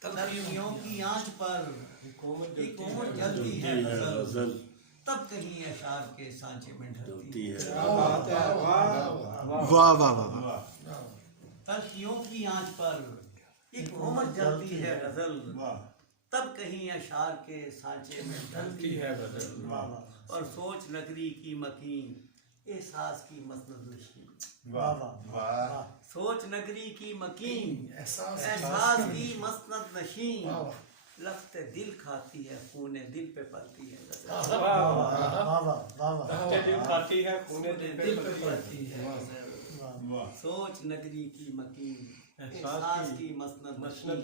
تلخیوں کی آنچ پر حکومت جلتی ہے غزل، تب کہیں اشعار کے سانچے میں ڈھلتی ہے۔ واہ واہ واہ، تلخیوں کی آنچ پر حکومت جلتی ہے غزل، تب کہیں اشعار کے سانچے میں ڈھلتی ہے غزل، اور سوچ نگری کی مکین احساس کی مسند نشین، سوچ نگری کی مکین احساس کی مسند نشین، لخت دل کھاتی ہے خون دل پہ پلتی ہے غزل، دل کھاتی ہے خون دل پہ پلتی ہے غزل، سوچ نگری کی مکین احساس کی مسند نشین،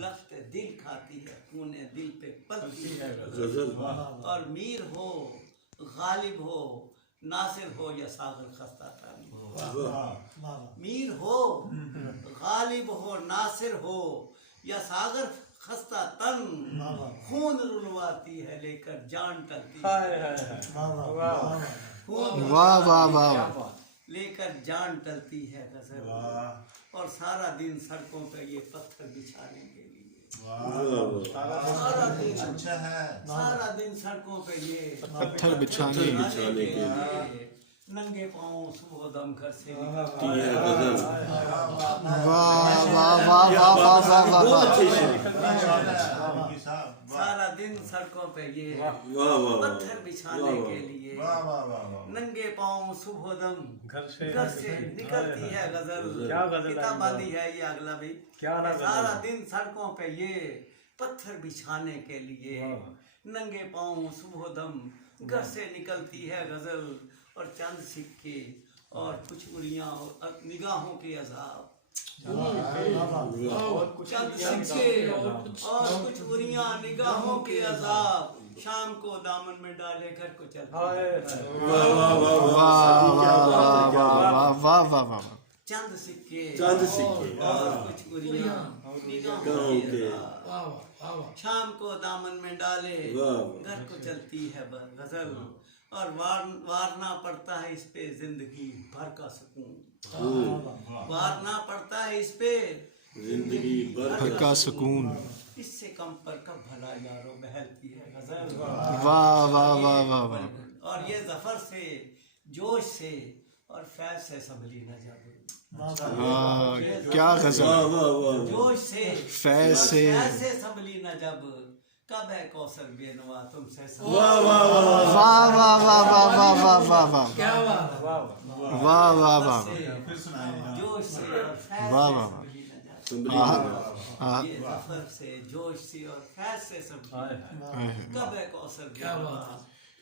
لخت دل کھاتی ہے خون دل پہ پلتی ہے غزل، اور میر ہو غالب ہو ناصر ہو یا ساغر خستہ تن، میر ہو غالب ہو ناصر ہو یا ساغر خستہ تن، خون رلواتی ہے لے کر جان ٹلتی ہے، خون واہ واہ واہ، لے کر جان ٹلتی ہے غزل، اور سارا دن سڑکوں پہ یہ پتھر بچھانے کے لیے، سارا دن سڑکوں پہ یہ پتھر بچھانے کے لیے، ننگے پاؤں صبح دم گھر سے نکلتی ہے واہ واہ واہ واہ واہ واہ واہ، سارا دن سڑکوں پہ یہ پتھر بچھانے کے لیے، ننگے پاؤں صبح دم گھر سے نکلتی ہے غزل، کتاب باندھی ہے یہ اگلا بھی، سارا دن سڑکوں پہ یہ پتھر بچھانے کے لیے، ننگے پاؤں صبح دم گھر سے نکلتی ہے غزل، اور چند سکے اور کچھ اریاں اور نگاہوں کے عذاب، چند سکے اور کچھ اریاں نگاہوں کے عذاب، شام کو دامن میں ڈالے گھر کو چلتا ہے، واہ واہ واہ، چند سکے اور کچھ اریاں نگاہوں کے عذاب، شام کو دامن میں ڈالے گھر کو چلتی ہے غزل، اور وارنا پڑتا ہے اس پہ زندگی بھر کا سکون، وارنا پڑتا ہے اس پہ زندگی بھر کا سکون، اس سے کم پر کب بھلا یارو بہلتی ہے غزل، واہ واہ واہ واہ واہ، اور یہ ظفر سے جوش سے اور فیض سے سنبھلی نہ جب، کیا غزل، جوش سے فیض سے سنبھلی نہ جب، کب ہے کوثر بے نوا تم سے واہ واہ واہ واہ واہ واہ واہ واہ واہ، واہ واہ واہ، جوش سے اور فیض واہ سے واہ، سنبھلی نہ جب، یہ ظفر سے جوش سے اور فیض سے سنبھلی، کب ہے کوثر بے نوا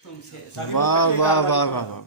تم سے، واہ واہ واہ واہ،